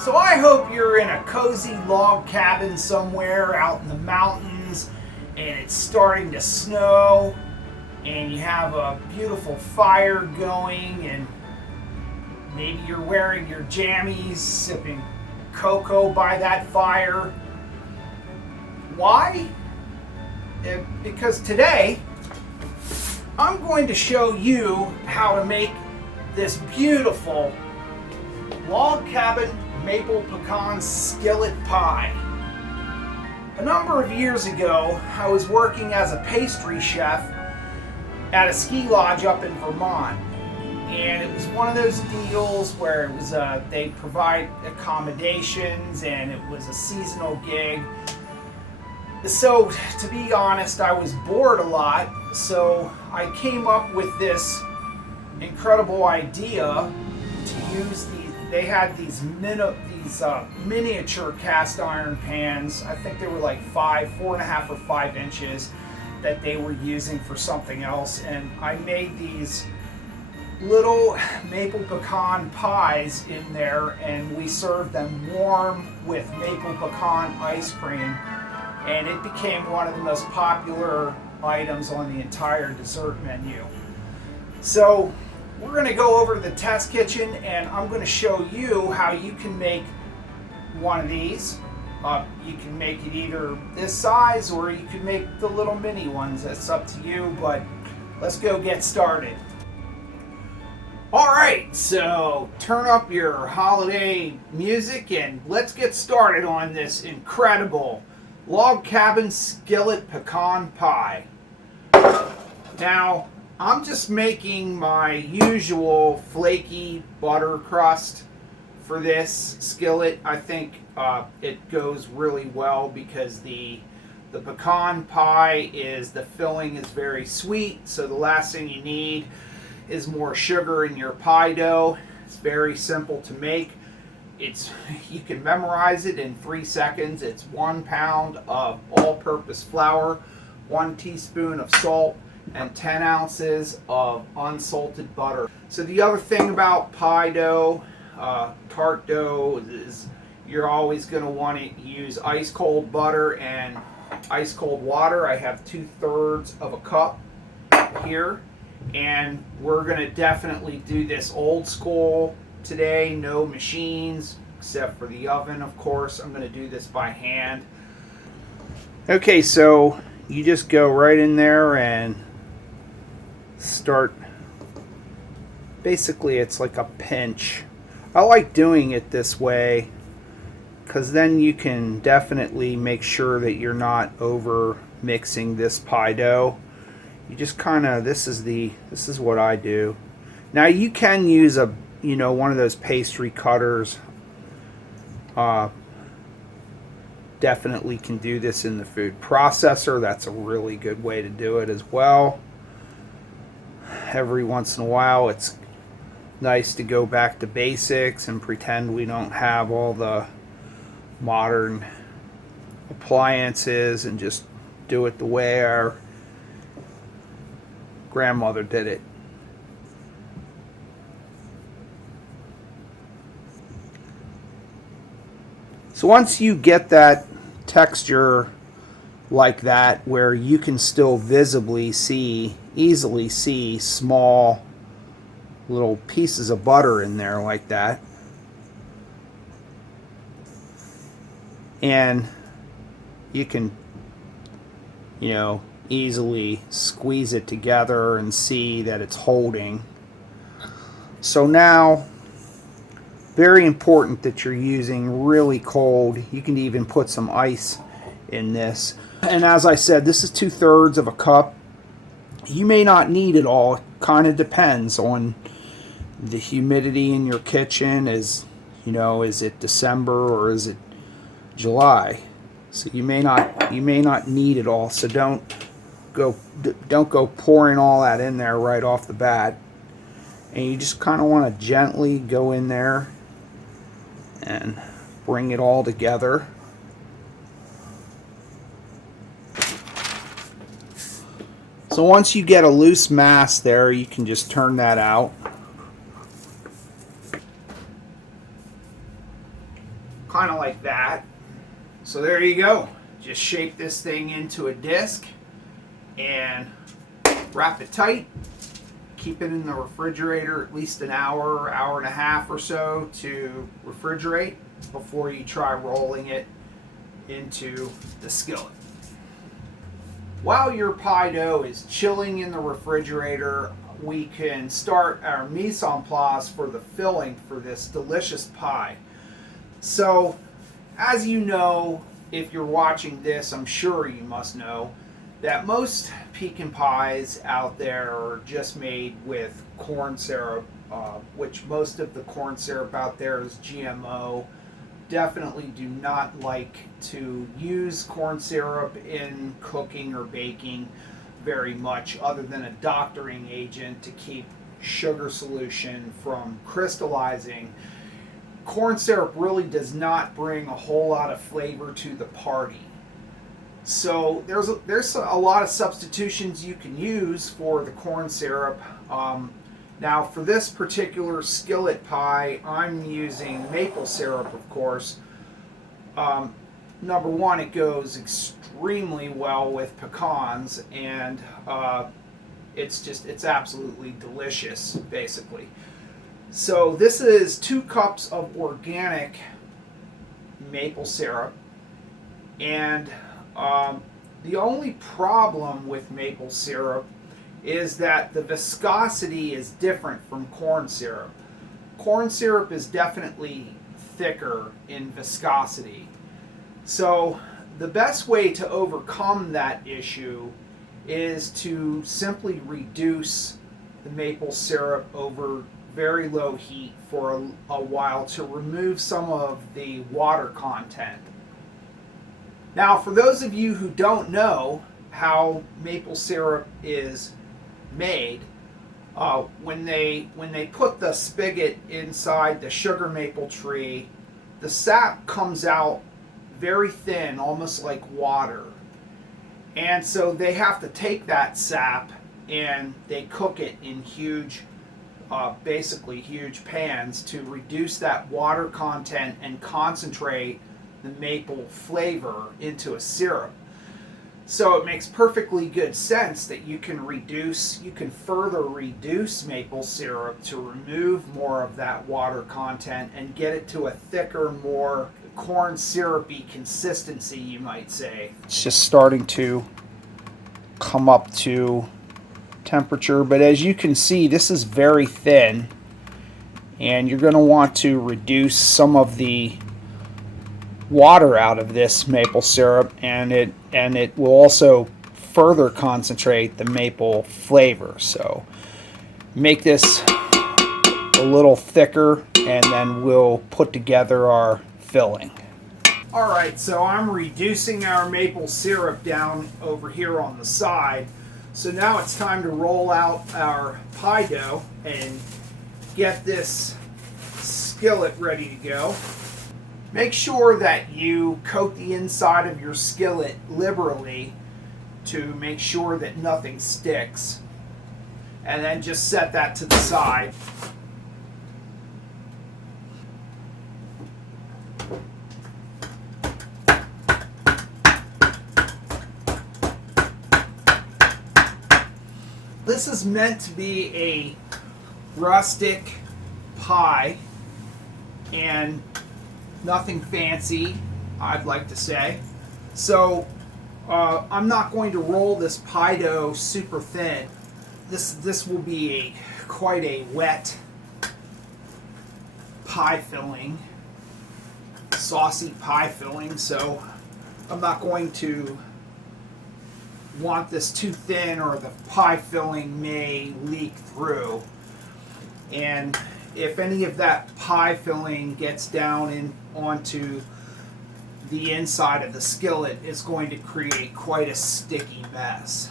So I hope you're in a cozy log cabin somewhere out in the mountains and it's starting to snow and you have a beautiful fire going and maybe you're wearing your jammies, sipping cocoa by that fire. Why? Because today I'm going to show you how to make this beautiful log cabin maple pecan skillet pie. A number of years ago, I was working as a pastry chef at a ski lodge up in Vermont. And it was one of those deals where it was they provide accommodations and it was a seasonal gig. So to be honest, I was bored a lot, so I came up with this incredible idea to use they had these miniature cast iron pans. I think they were like 4.5 or 5 inches that they were using for something else. And I made these little maple pecan pies in there and we served them warm with maple pecan ice cream. And it became one of the most popular items on the entire dessert menu. So we're going to go over to the test kitchen and I'm going to show you how you can make one of these. You can make it either this size or you can make the little mini ones. That's up to you, but let's go get started. Alright, so turn up your holiday music and let's get started on this incredible log cabin skillet pecan pie. Now, I'm just making my usual flaky butter crust for this skillet. I think it goes really well because the pecan pie the filling is very sweet, so the last thing you need is more sugar in your pie dough. It's very simple to make. You can memorize it in 3 seconds. It's 1 pound of all-purpose flour, 1 teaspoon of salt, and 10 ounces of unsalted butter. So the other thing about pie dough, tart dough, is you're always going to want to use ice cold butter and ice cold water. I have 2/3 of a cup here, and we're going to definitely do this old school today. No machines except for the oven, of course. I'm going to do this by hand. Okay, so you just go right in there and start. Basically, it's like a pinch. I like doing it this way because then you can definitely make sure that you're not over mixing this pie dough. You just kind of, this is what I do. Now you can use one of those pastry cutters. Definitely can do this in the food processor. That's a really good way to do it as well. Every once in a while, it's nice to go back to basics and pretend we don't have all the modern appliances and just do it the way our grandmother did it. So once you get that texture like that where you can still easily see small little pieces of butter in there like that, and you can easily squeeze it together and see that it's holding. So now, very important that you're using really cold. You can even put some ice in this. And as I said, this is 2/3 of a cup. You may not need it all. It kind of depends on the humidity in your kitchen. Is it December or is it July? So you may not need it all. So don't go pouring all that in there right off the bat. And you just kind of want to gently go in there and bring it all together. So once you get a loose mass there, you can just turn that out. kind of like that. So there you go. Just shape this thing into a disc and wrap it tight. Keep it in the refrigerator at least an hour, hour and a half or so to refrigerate before you try rolling it into the skillet. While your pie dough is chilling in the refrigerator, we can start our mise en place for the filling for this delicious pie. So, as you know, if you're watching this, I'm sure you must know that most pecan pies out there are just made with corn syrup, which most of the corn syrup out there is GMO. Definitely do not like to use corn syrup in cooking or baking very much, other than a doctoring agent to keep sugar solution from crystallizing. Corn syrup really does not bring a whole lot of flavor to the party. So there's a lot of substitutions you can use for the corn syrup. Now for this particular skillet pie, I'm using maple syrup, of course. Number one, it goes extremely well with pecans, and it's absolutely delicious, basically. So this is 2 cups of organic maple syrup, and the only problem with maple syrup is that the viscosity is different from corn syrup. Corn syrup is definitely thicker in viscosity. So the best way to overcome that issue is to simply reduce the maple syrup over very low heat for a while to remove some of the water content. Now, for those of you who don't know how maple syrup is made, when they put the spigot inside the sugar maple tree, the sap comes out very thin, almost like water. And so they have to take that sap and they cook it in huge, basically huge pans to reduce that water content and concentrate the maple flavor into a syrup. So it makes perfectly good sense that you can further reduce maple syrup to remove more of that water content and get it to a thicker, more corn syrupy consistency, you might say. It's just starting to come up to temperature, but as you can see, this is very thin, and you're going to want to reduce some of the water out of this maple syrup, and it will also further concentrate the maple flavor. So make this a little thicker, and then we'll put together our filling. Alright, so I'm reducing our maple syrup down over here on the side. So now it's time to roll out our pie dough and get this skillet ready to go. Make sure that you coat the inside of your skillet liberally to make sure that nothing sticks. And then just set that to the side. This is meant to be a rustic pie and nothing fancy, I'd like to say. So I'm not going to roll this pie dough super thin. This will be quite a wet pie filling, saucy pie filling, so I'm not going to want this too thin or the pie filling may leak through. And if any of that pie filling gets down in onto the inside of the skillet, it's going to create quite a sticky mess,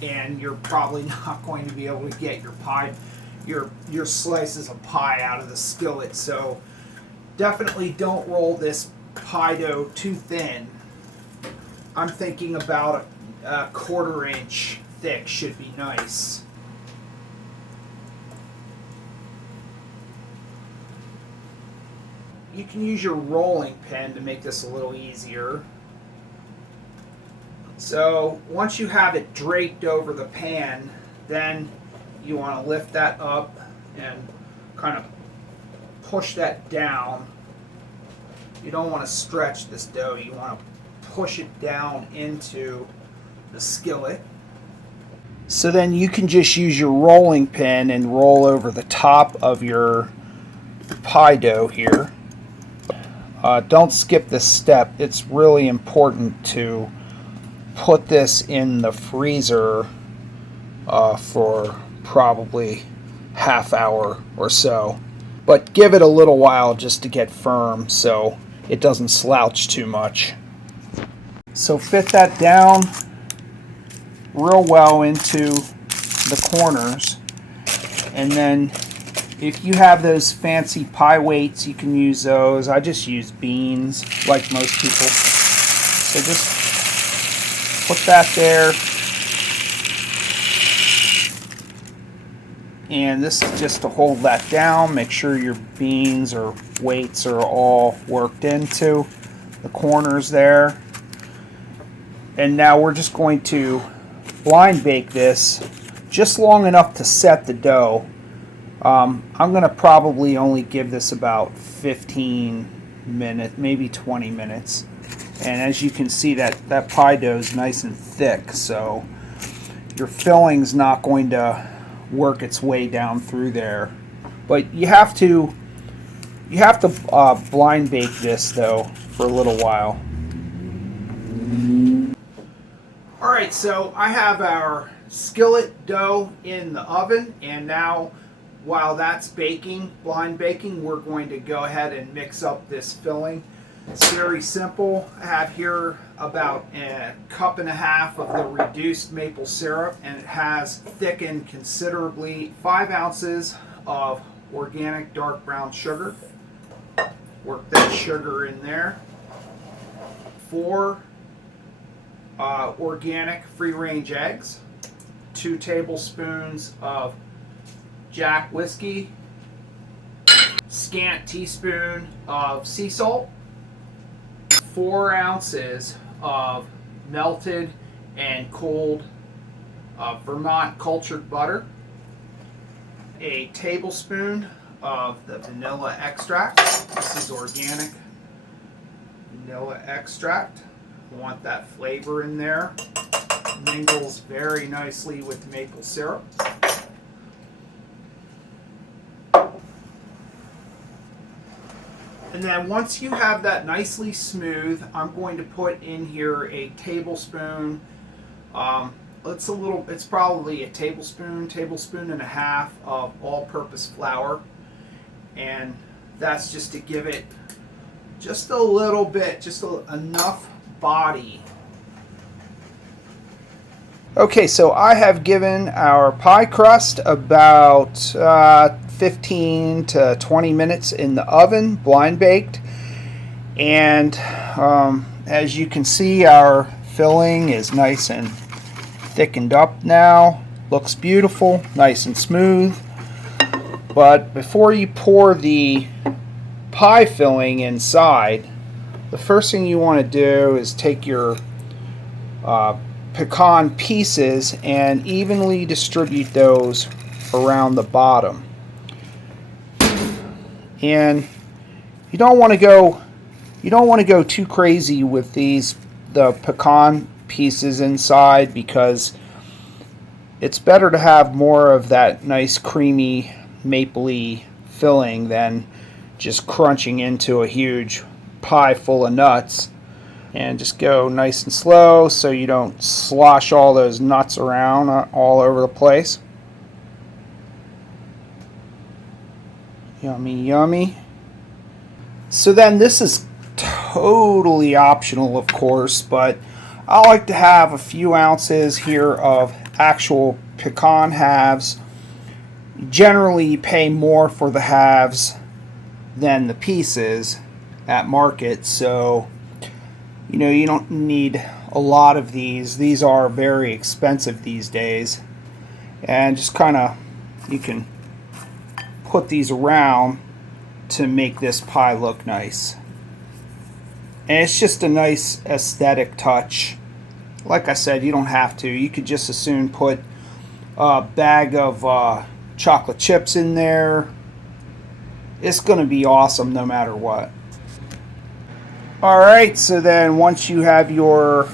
and you're probably not going to be able to get your slices of pie out of the skillet. So definitely don't roll this pie dough too thin. I'm thinking about a 1/4 inch thick should be nice. you can use your rolling pin to make this a little easier. So once you have it draped over the pan, then you want to lift that up and kind of push that down. You don't want to stretch this dough, you want to push it down into the skillet. So then you can just use your rolling pin and roll over the top of your pie dough here. Don't skip this step. It's really important to put this in the freezer for probably half hour or so. But give it a little while just to get firm so it doesn't slouch too much. So fit that down real well into the corners, and then if you have those fancy pie weights, you can use those. I just use beans like most people. So just put that there. And this is just to hold that down. Make sure your beans or weights are all worked into the corners there. And now we're just going to blind bake this just long enough to set the dough. I'm going to probably only give this about 15 minutes, maybe 20 minutes. And as you can see, that pie dough is nice and thick, so your filling's not going to work its way down through there. But you have to blind bake this though for a little while. Alright, so I have our skillet dough in the oven, and now while that's baking, blind baking, we're going to go ahead and mix up this filling. It's very simple. I have here about a cup and a half of the reduced maple syrup, and it has thickened considerably. 5 ounces of organic dark brown sugar. Work that sugar in there. 4 organic free-range eggs. 2 tablespoons of Jack whiskey. Scant teaspoon of sea salt. 4 ounces of melted and cooled Vermont cultured butter, a tablespoon of the vanilla extract. This is organic vanilla extract. You want that flavor in there. Mingles very nicely with maple syrup. And then once you have that nicely smooth, I'm going to put in here a tablespoon. It's probably a tablespoon and a half of all-purpose flour, and that's just to give it just a little bit, enough body. Okay, so I have given our pie crust about 15 to 20 minutes in the oven, blind baked, and as you can see, our filling is nice and thickened up now. Looks beautiful, nice and smooth. But before you pour the pie filling inside, the first thing you want to do is take your pecan pieces and evenly distribute those around the bottom. And you don't want to go too crazy with the pecan pieces inside, because it's better to have more of that nice creamy mapley filling than just crunching into a huge pie full of nuts. And just go nice and slow so you don't slosh all those nuts around all over the place. Yummy, yummy. So then this is totally optional, of course, but I like to have a few ounces here of actual pecan halves. Generally, you pay more for the halves than the pieces at market, so you don't need a lot of these. These are very expensive these days, and just you can put these around to make this pie look nice. And it's just a nice aesthetic touch. Like I said, you don't have to. You could just as soon put a bag of chocolate chips in there. It's going to be awesome no matter what. Alright, so then once you have your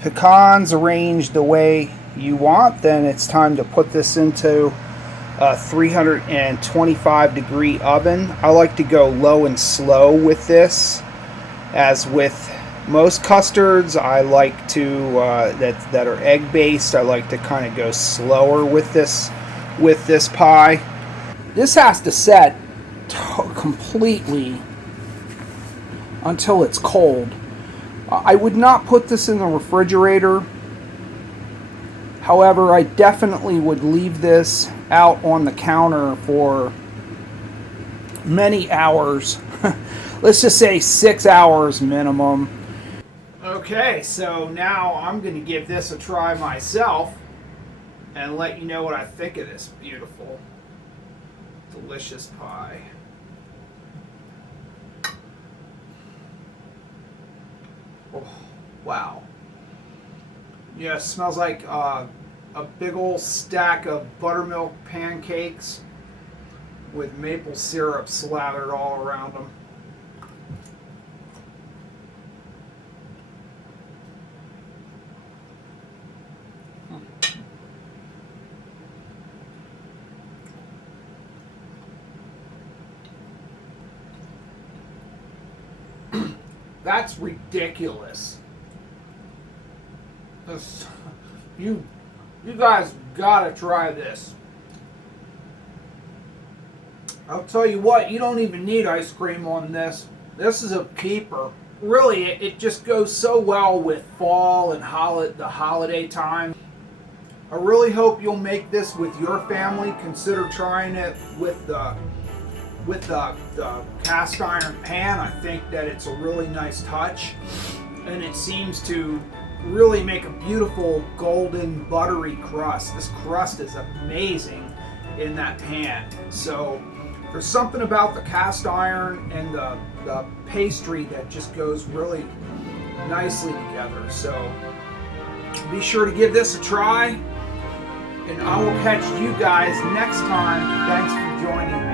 pecans arranged the way you want, then it's time to put this into a 325 degree oven. I like to go low and slow with this. As with most custards, I like to that are egg based, I like to kind of go slower with this pie. This has to set completely until it's cold. I would not put this in the refrigerator. However, I definitely would leave this out on the counter for many hours. Let's just say 6 hours minimum. Okay, so now I'm going to give this a try myself and let you know what I think of this beautiful, delicious pie. Oh, wow. Yeah, it smells like a big old stack of buttermilk pancakes with maple syrup slathered all around them. That's ridiculous. You guys gotta try this. I'll tell you what, you don't even need ice cream on this. This is a keeper. Really, it just goes so well with fall and the holiday time. I really hope you'll make this with your family. Consider trying it with the cast iron pan. I think that it's a really nice touch, and it seems to really make a beautiful golden buttery crust. This crust is amazing in that pan. So there's something about the cast iron and the pastry that just goes really nicely together. So be sure to give this a try, and I will catch you guys next time. Thanks for joining me.